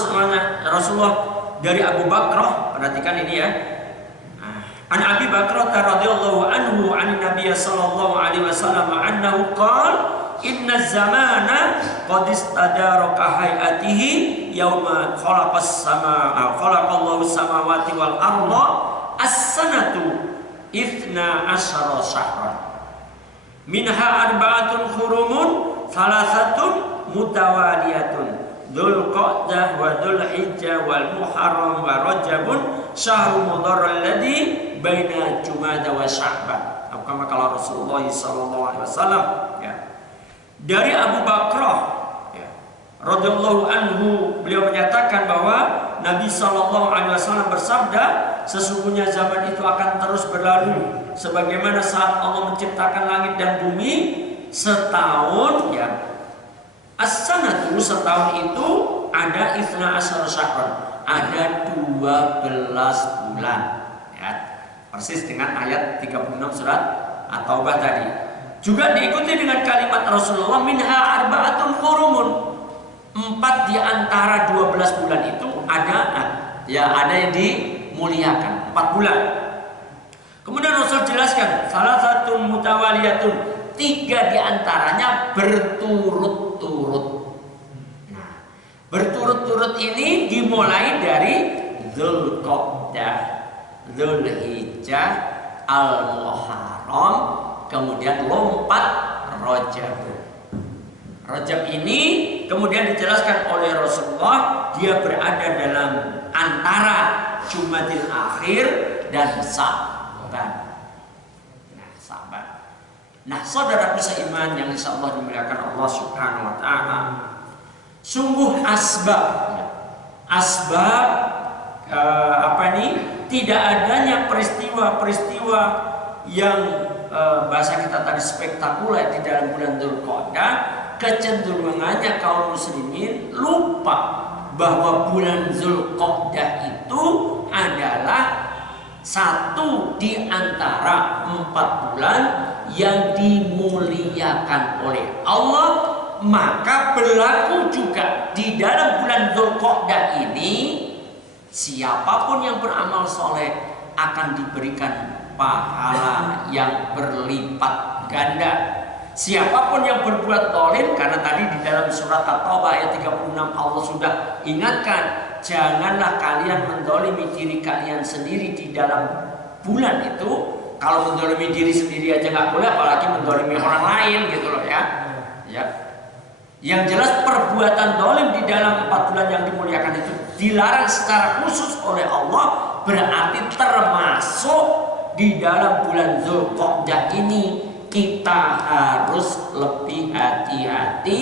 dari Abu Bakrah, perhatikan ini ya. An Abi Bakrah radhiyallahu anhu an Nabiy sallallahu alaihi wasallam annahu qala inna zamana qad istadaraka hayatihi yauma khalaqallahu samawati wal arda as-sanatu 12 syahran minha arba'atun hurumun thalathatun mutawaliyatun Dzulqa'dah wa Dzulhijjah wal Muharram wa Rajabun syahrul mudharrar alladhi baina Jumada wa Sya'ban. Kama kala Rasulullah sallallahu alaihi wasallam ya. Dari Abu Bakrah ya, radhiyallahu anhu, beliau menyatakan bahwa Nabi sallallahu alaihi wasallam bersabda, sesungguhnya zaman itu akan terus berlalu sebagaimana saat Allah menciptakan langit dan bumi setahun ya. As-sanatu, setahun itu ada 12 syahran, ada 12 bulan ya. Persis dengan ayat 36 surat At-Taubah tadi. Juga diikuti dengan kalimat Rasulullah, minha arba'atun hurumun. 4 di antara 12 bulan itu ada yang dimuliakan, 4 bulan. Kemudian Rasul jelaskan, salah satu mutawaliyatun, 3 di antaranya berturut-turut. Nah, berturut-turut ini dimulai dari Dzulqa'dah, Dzulhijjah, Al-Muharram, kemudian lompat Rajab. Rajab ini kemudian dijelaskan oleh Rasulullah, dia berada dalam antara Jumadil Akhir dan Sa'ban. Nah, saudaraku seiman yang insyaallah dimuliakan Allah Subhanahu wa taala, sungguh asbab tidak adanya peristiwa-peristiwa yang bahasa kita tadi spektakuler di dalam bulan Dzulqa'dah, kecenderungannya kaum muslimin lupa bahwa bulan Dzulqa'dah itu adalah satu di antara 4 bulan yang dimuliakan oleh Allah. Maka berlaku juga di dalam bulan Dzulqa'dah ini, siapapun yang beramal soleh akan diberikan pahala yang berlipat ganda. Siapapun yang berbuat zalim, karena tadi di dalam surat At-Taubah ayat 36 Allah sudah ingatkan, janganlah kalian menzalimi diri kalian sendiri di dalam bulan itu. Kalau menzalimi diri sendiri aja nggak boleh, apalagi menzalimi orang lain gitu loh ya. Yang jelas perbuatan zalim di dalam 4 bulan yang dimuliakan itu dilarang secara khusus oleh Allah, berarti termasuk di dalam bulan Dzulqa'dah ini kita harus lebih hati-hati,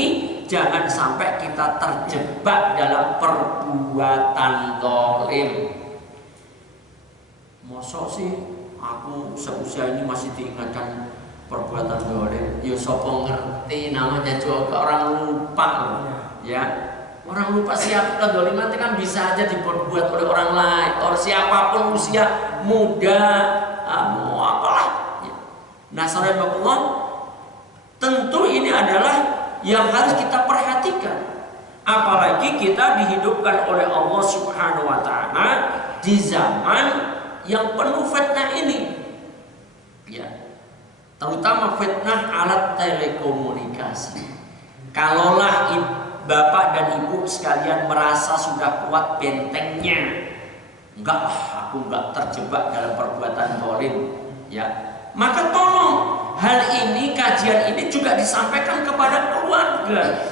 jangan sampai kita terjebak dalam perbuatan zalim. Masa sih aku seusia ini masih diingatkan perbuatan zalim? Ya sapa ngerti, namanya juga orang lupa ya. Orang lupa siapa kezaliman kan bisa aja diperbuat oleh orang lain, or siapapun, usia muda, mau apalah. Nah, saudara, tentu ini adalah yang harus kita perhatikan. Apalagi kita dihidupkan oleh Allah Subhanahu wa taala di zaman yang penuh fitnah ini. Ya. Terutama fitnah alat telekomunikasi. Kalaulah Bapak dan Ibu sekalian merasa sudah kuat bentengnya, enggak, aku enggak terjebak dalam perbuatan zalim, ya. Maka tolong hal ini, kajian ini juga disampaikan kepada keluarga,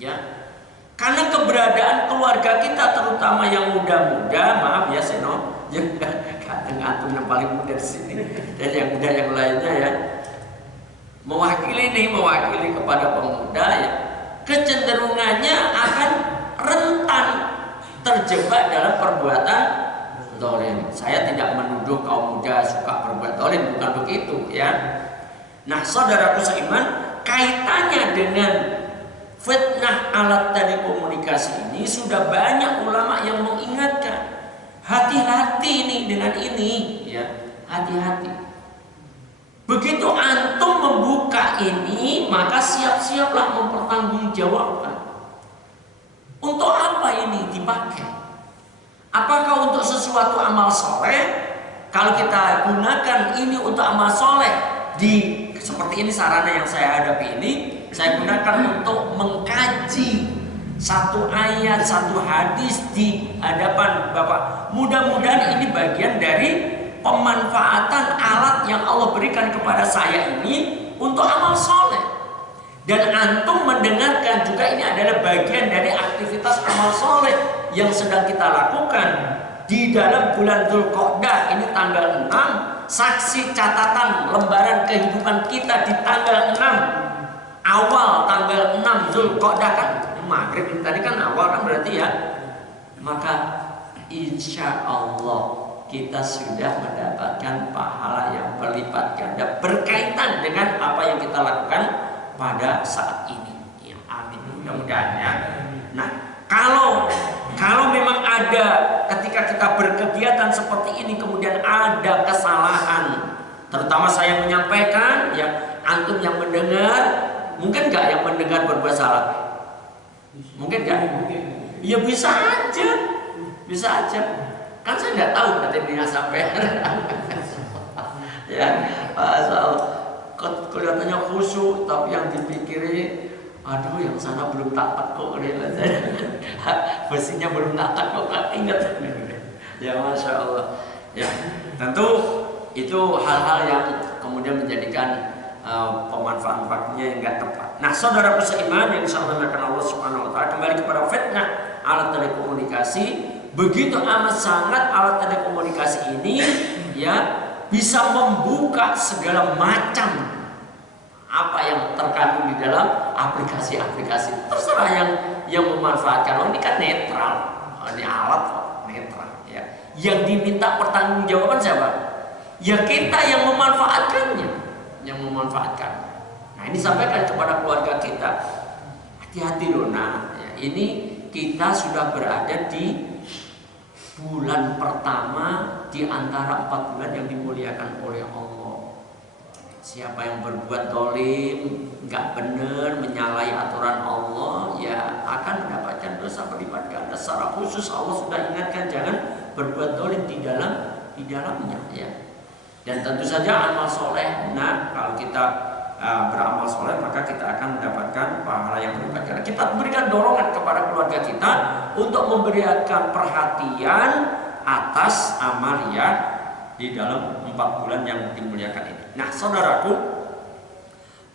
ya. Karena keberadaan keluarga kita, terutama yang muda-muda, maaf ya Seno, yang antum yang paling muda di sini dan yang muda yang lainnya ya, mewakili kepada pemuda ya, kecenderungannya akan rentan terjebak dalam perbuatan zalim. Saya tidak menuduh kaum muda suka berbuat zalim, bukan begitu ya. Nah, saudaraku seiman, kaitannya dengan fitnah alat telekomunikasi ini sudah banyak ulama yang mengingatkan, hati-hati nih dengan ini ya, hati-hati. Begitu antum membuka ini, maka siap-siaplah mempertanggungjawabkan. Untuk apa ini dipakai? Apakah untuk sesuatu amal soleh? Kalau kita gunakan ini untuk amal soleh, seperti ini sarana yang saya hadapi ini, saya gunakan untuk mengkaji satu ayat, satu hadis di hadapan Bapak. Mudah-mudahan ini bagian dari pemanfaatan alat yang Allah berikan kepada saya ini untuk amal soleh. Dan antum mendengarkan juga ini adalah bagian dari aktivitas amal soleh yang sedang kita lakukan di dalam bulan Dzulqa'dah ini, tanggal 6. Saksi catatan lembaran kehidupan kita di tanggal 6, awal tanggal 6 Dzulqa'dah kan, maghrib ini tadi kan awal kan berarti ya. Maka insya Allah kita sudah mendapatkan pahala yang berlipat ganda berkaitan dengan apa yang kita lakukan pada saat ini. Ya, amin. Mudah-mudahan ya. Nah, kalau memang ada ketika kita kita berkegiatan seperti ini kemudian ada kesalahan, terutama saya menyampaikan, ya antum yang mendengar, mungkin nggak yang mendengar berbuat salah? Mungkin nggak? Ya bisa aja, bisa aja. Kan saya nggak tahu katanya sampai. Ya, asal kelihatannya khusyuk, tapi yang dipikiri, aduh yang sana belum tak tekuk, besinya belum tak tekuk, ingat. Ya masya Allah. Ya, tentu itu hal-hal yang kemudian menjadikan pemanfaat-manfaatnya yang nggak tepat. Nah, saudara seiman yang disampaikan Allah Subhanahu Wa Taala, kembali kepada fitnah alat telekomunikasi. Begitu amat sangat alat telekomunikasi ini, ya, bisa membuka segala macam apa yang terkandung di dalam aplikasi-aplikasi. Terserah yang memanfaatkan. Oh, ini kan netral, ini alat netral. Ya. Yang diminta pertanggungjawaban siapa? Ya kita yang memanfaatkannya, yang memanfaatkan. Nah, ini sampaikan kepada keluarga kita, hati-hati loh. Nah, ya, ini kita sudah berada di bulan pertama di antara 4 bulan yang dimuliakan oleh Allah. Siapa yang berbuat dolim, nggak benar, menyalahi aturan Allah, ya akan mendapatkan dosa berlipat ganda. Secara khusus Allah sudah ingatkan jangan berbuat dolim di dalamnya, ya. Dan tentu saja amal soleh. Nah, kalau kita beramal soleh maka kita akan mendapatkan pahala yang berlipat ganda. Kita berikan dorongan kepada keluarga kita untuk memberikan perhatian atas amalia di dalam 4 bulan yang dimuliakan ini. Nah, saudaraku,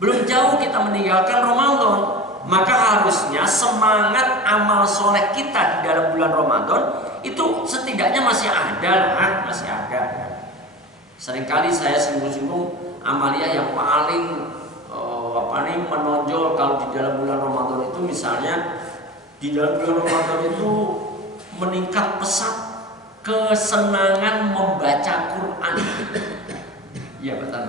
belum jauh kita meninggalkan Ramadan, maka harusnya semangat amal soleh kita di dalam bulan Ramadan itu setidaknya masih ada lah, masih ada. Seringkali saya singgung-singgung amalia yang paling menonjol kalau di dalam bulan Ramadan itu, misalnya di dalam bulan Ramadan itu meningkat pesat kesenangan membaca Quran. Ya betul.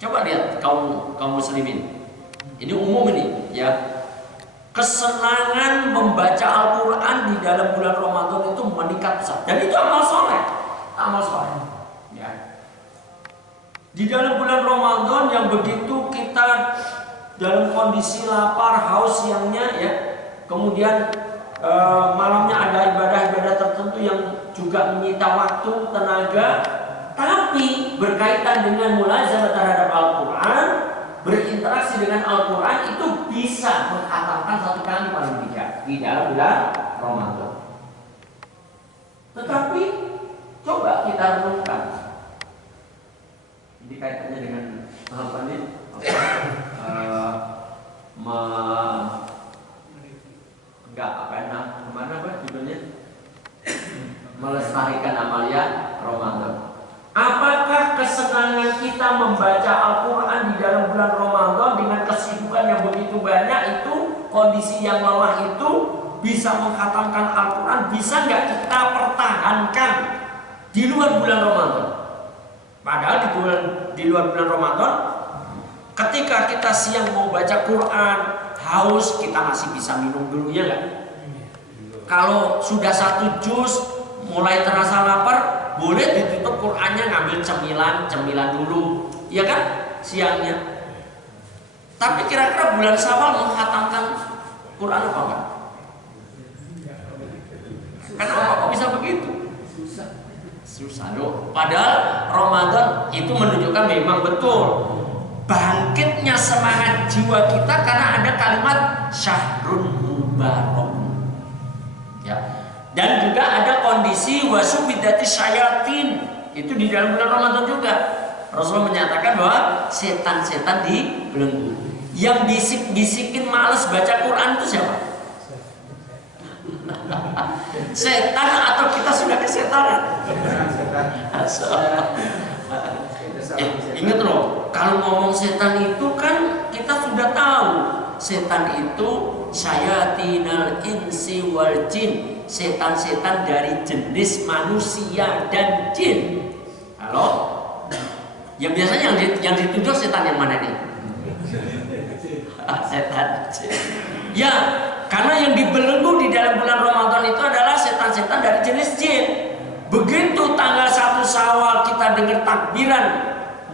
Coba lihat kaum muslimin. Ini umum ini, ya. Kesenangan membaca Al-Quran di dalam bulan Ramadan itu meningkat pesat. Dan itu amal soleh, amal soleh. Ya. Di dalam bulan Ramadan yang begitu kita dalam kondisi lapar, haus siangnya, ya. Kemudian malamnya ada ibadah-ibadah tertentu yang juga menyita waktu, tenaga, tapi berkaitan dengan mulazamah terhadap Al-Quran, berinteraksi dengan Al-Quran itu bisa menghatamkan 1 kali paling tidak di dalam bulan Ramadan. Tetapi coba kita renungkan, ini kaitannya dengan apa nih? Melestarikan amalia Ramadan. Apakah kesenangan kita membaca Al-Quran di dalam bulan Ramadan dengan kesibukan yang begitu banyak itu, kondisi yang lelah itu, bisa menghatamkan Al-Quran? Bisa nggak kita pertahankan di luar bulan Ramadan? Padahal di luar bulan Ramadan, ketika kita siang mau baca Quran, haus, kita masih bisa minum dulu, ya nggak? Kalau sudah 1 juz mulai terasa lapar, boleh ditutup Qurannya, ngambil cemilan dulu, ya kan, siangnya. Tapi kira-kira bulan Syawal menghatamkan Quran apa enggak? Kenapa kok bisa begitu? Susah loh. Padahal Ramadan itu menunjukkan memang betul bangkitnya semangat jiwa kita karena ada kalimat syahrun mubarak. Ya. Dan juga ada kondisi wasubidati syayatin, itu di dalam bulan Ramadan juga. Rasulullah menyatakan bahwa setan-setan dibelenggu. Yang bisik-bisikin males baca Quran itu siapa? Setan atau kita sudah kesetanan? Ingat loh, kalau ngomong setan itu kan kita sudah tahu, setan itu syayatinal insi wal jin, setan-setan dari jenis manusia dan jin. Halo? Yang biasanya yang dituduh setan yang mana nih? Setan jin. Ya, karena yang dibelenggu di dalam bulan Ramadan itu adalah setan-setan dari jenis jin. Begitu tanggal 1 Syawal kita dengar takbiran,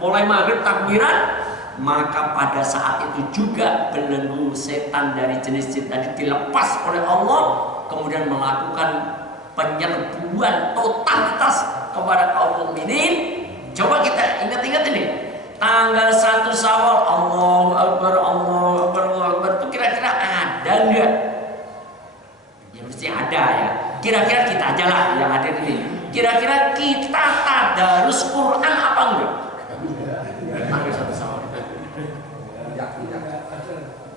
mulai maghrib takbiran, maka pada saat itu juga belenggu setan dari jenis jin tadi dilepas oleh Allah, kemudian melakukan penyerbuan totalitas kepada kaum mukminin. Coba kita ingat-ingat ini, tanggal 1 Syawal, Allahu Akbar, Allahu Akbar, Allahu Akbar, itu kira-kira ada enggak? Ya mesti ada ya. Kira-kira kita aja lah yang hadir ini. Kira-kira kita tadarus Quran apa enggak? Tanggal 1 Syawal.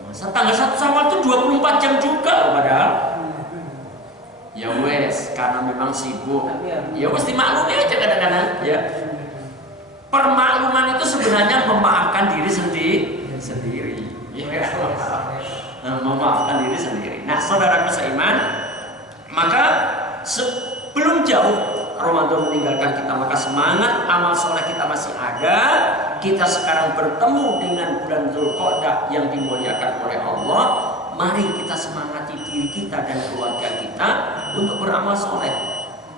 Masa tanggal 1 Syawal itu 24 jam juga loh padahal. Ya wes, karena memang sibuk. Ya wes dimaklumi aja kadang-kadang ya. Permakluman itu sebenarnya memaafkan diri sendiri. Ya. Memaafkan diri sendiri. Nah, saudaraku seiman, maka sebelum jauh Ramadan meninggalkan kita, maka semangat amal soleh kita masih ada. Kita sekarang bertemu dengan bulan Dzulqa'dah yang dimuliakan oleh Allah. Mari kita semangati diri kita dan keluarga kita untuk beramal soleh.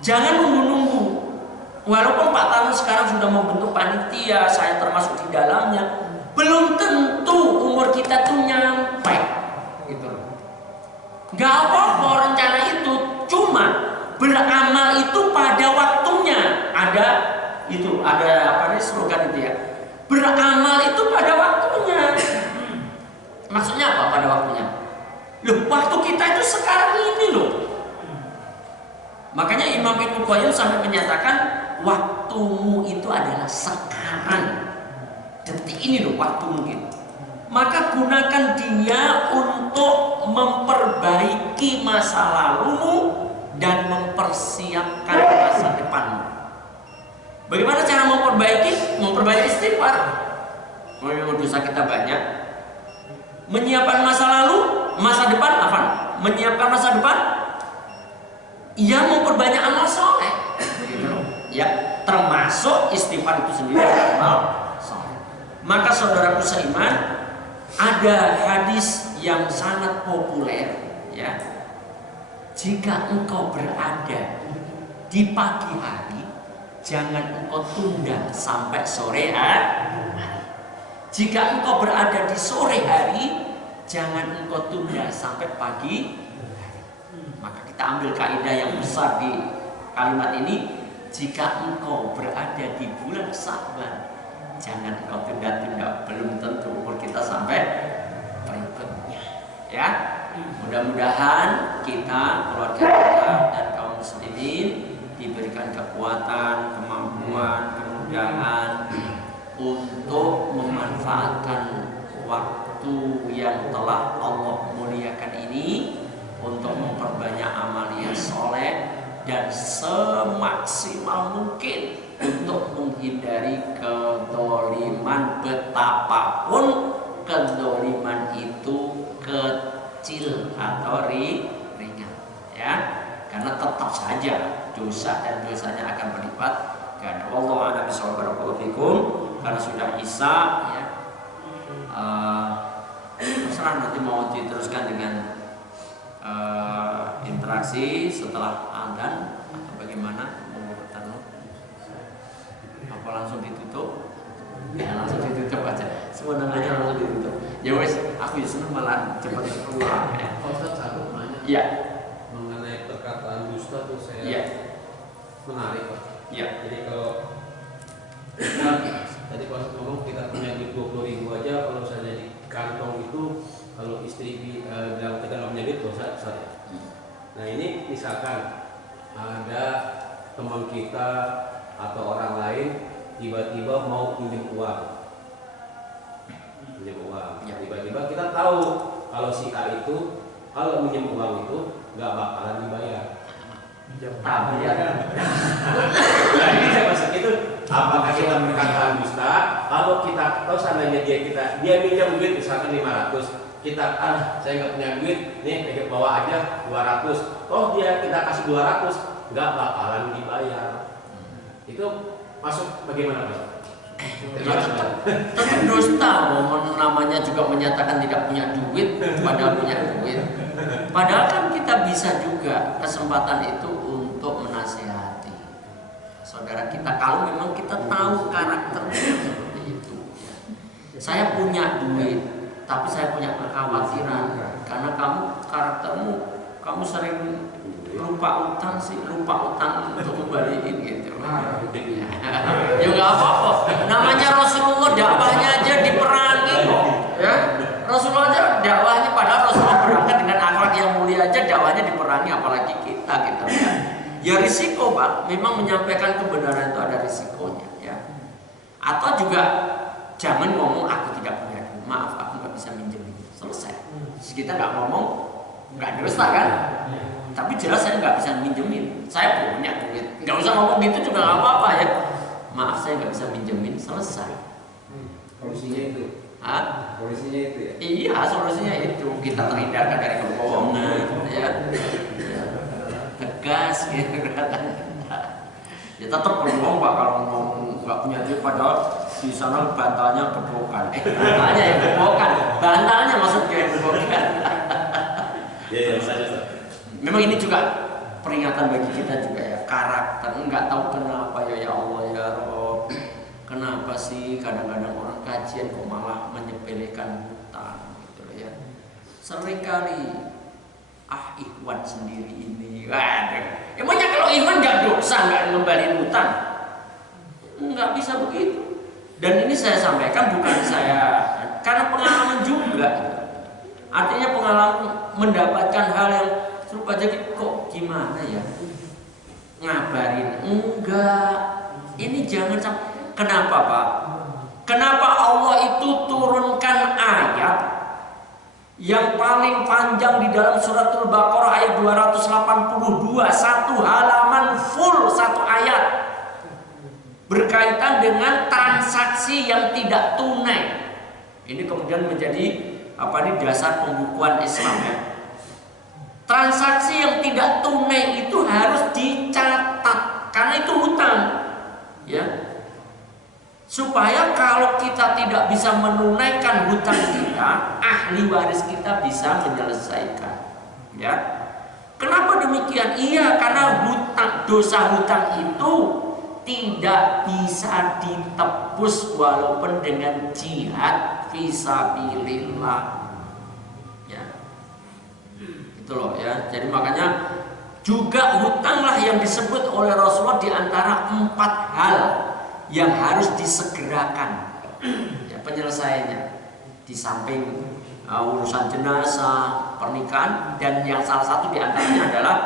Jangan nunggu-nunggu. Walaupun Pak Tanu sekarang sudah membentuk panitia, saya termasuk di dalamnya, belum tentu umur kita tuh nyampe. Gitu. Gak apa-apa rencana itu, cuma beramal itu pada waktunya. Ada apa nih slogan itu ya. Beramal itu pada waktunya. Maksudnya apa pada waktunya? Loh, waktu kita itu sekarang ini loh. Makanya Imam Ibnu Qayyim sampai menyatakan waktumu itu adalah sekarang. Detik ini loh waktu mungkin. Maka gunakan dia untuk memperbaiki masa lalumu dan mempersiapkan masa depanmu. Bagaimana cara memperbaiki? Memperbaiki istighfar. Memang dosa kita banyak. Menyiapkan masa lalu, masa depan apa? Menyiapkan masa depan, ia memperbanyak amal soleh. Gitu. Ya, termasuk istighfar itu sendiri amal soleh. Maka saudaraku seiman, ada hadis yang sangat populer, ya. Jika engkau berada di pagi hari, jangan engkau tunda sampai sore hari. Jika engkau berada di sore hari, jangan engkau tunda sampai pagi hari. Maka kita ambil kaidah yang besar di kalimat ini. Jika engkau berada di bulan Sya'ban, jangan engkau tunda-tunda. Belum tentu umur kita sampai berikutnya. Ya, mudah-mudahan kita, keluarga kita dan kaum muslimin diberikan kekuatan, kemampuan, kemudahan untuk memanfaatkan waktu yang telah Allah muliakan ini untuk memperbanyak amalia soleh dan semaksimal mungkin untuk menghindari kedzaliman, betapapun kedzaliman itu kecil atau ringan, ya, karena tetap saja dosa dan dosanya akan berlipat ganda. Wallahu a'lam bishawab. Barakallahu fikum. Karena sudah isya, ya, terserah nanti mau diteruskan dengan interaksi setelah adzan atau bagaimana? Mau bertanya? Apa langsung ditutup? Ya langsung ditutup aja. Semua namanya langsung ditutup. Ya wes, aku senang malah cepat keluar. Ya. Satu nanya. Ya. Mengenai perkataan dusta tuh saya menarik Pak. Ya. Jadi kalau tadi Pak ngomong kita punya duit 20.000 aja, kalau saya di kantong itu kalau istri bilang kita nggak punya duit dosa besar ya. Nah ini misalkan ada teman kita atau orang lain tiba-tiba mau pinjam uang, ya. Tiba-tiba kita tahu kalau si A itu kalau pinjam uang itu nggak bakalan dibayar. Nah ini saya maksud itu, apakah kita berkata dusta? Kalau kita tahu seandainya dia minjam duit misalkan 500, kita saya nggak punya duit, nih bawa aja 200. Toh kita kasih 200, nggak bakalan dibayar. Itu masuk bagaimana Pak? Tetap dusta, namanya juga menyatakan tidak punya duit, padahal punya duit. Padahal kan kita bisa juga kesempatan itu untuk menasihati. saudara kita, kalau memang kita tahu karakternya seperti itu. Saya punya duit, tapi saya punya kekhawatiran karena karaktermu, kamu sering lupa utang untuk kembaliin gitu. Ya nggak apa-apa. Namanya Rasulullah, dakwahnya aja diperangi kok. Ya, Rasulullah aja dakwahnya, padahal Rasulullah berangkat dengan akhlak yang mulia aja dakwahnya diperangi, apalagi kita gitu kan. Ya risiko Pak, memang menyampaikan kebenaran itu ada risikonya ya. Atau juga jangan ngomong aku tidak punya duit, maaf aku nggak bisa minjemin, selesai. Terus kita nggak ngomong, nggak dosa kan? Tapi jelas saya nggak bisa minjemin, saya punya duit, nggak usah ngomong gitu juga nggak apa-apa ya. Maaf saya nggak bisa minjemin, selesai. Solusinya itu. Hah? Solusinya itu ya. Iya, solusinya itu kita terhindarkan dari kebohongan, ya. Tegas gitu. Ya tetap berbohong Pak kalau ngomong nggak punya duit, padahal di sana bantalnya kebokan. Bantalnya yang kebokan, bantalnya maksudnya yang kebokan. Ya, saja. Memang ini juga peringatan bagi kita juga ya, karakter. Nggak tahu kenapa ya Allah ya Rob, kenapa sih kadang-kadang orang kajian kok malah menyepelekan hutang gitu ya. Seringkali Ikhwan sendiri ini, waduh. Emangnya kalau Ikhwan nggak dosa nggak ngembaliin hutang? Nggak bisa begitu. Dan ini saya sampaikan bukan saya, karena pengalaman juga. Artinya pengalaman mendapatkan hal yang serupa, jadi kok gimana ya ngabarin, enggak, ini jangan sampai. Kenapa Pak? Kenapa Allah itu turunkan ayat yang paling panjang di dalam suratul Baqarah ayat 282, satu halaman full, satu ayat berkaitan dengan transaksi yang tidak tunai. Ini kemudian menjadi dasar pembukuan Islam ya. Transaksi yang tidak tunai itu harus dicatat karena itu hutang, ya. Supaya kalau kita tidak bisa menunaikan hutang kita, ahli waris kita bisa menyelesaikan, ya. Kenapa demikian? Iya, karena dosa hutang itu tidak bisa ditebus walaupun dengan jihad fisabilillah. Itu loh ya. Jadi makanya juga hutanglah yang disebut oleh Rasulullah di antara 4 hal yang harus disegerakan ya, penyelesaiannya. Di samping urusan jenazah, pernikahan, dan yang salah satu di antaranya adalah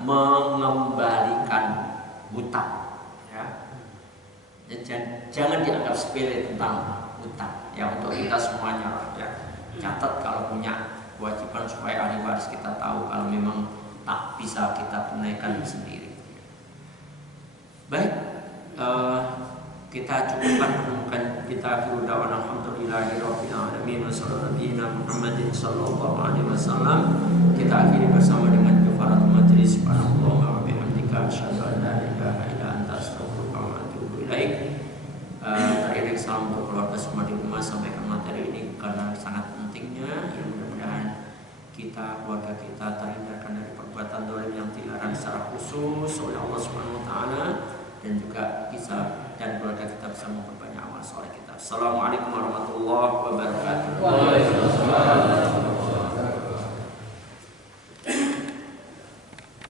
mengembalikan hutang ya. Jangan dianggap sepele tentang hutang ya, untuk kita semuanya ya. Catat kalau punya kewajiban supaya ahli waris kita tahu kalau memang tak bisa kita tunaikan sendiri. Baik, kita cukupkan menemukan kita dulu dawan alhamdulillahirabbil alamin wa sallallahu alaihi wasallam. Kita akhiri bersama dengan kafaratul majlis. Subhanallah wa bihamdika asyhadu an la ilaha illa anta astaghfiruka wa atubu ilaik. Terakhir salam untuk keluarga semua di rumah, sampaikan materi ini karena sangat pentingnya ya. Kita, keluarga kita terhindarkan dari perbuatan dolim yang dilarang secara khusus oleh Allah Subhanahu Wa Taala, dan juga kita dan keluarga kita bisa memperbanyak amal soleh kita. Assalamualaikum warahmatullahi wabarakatuh.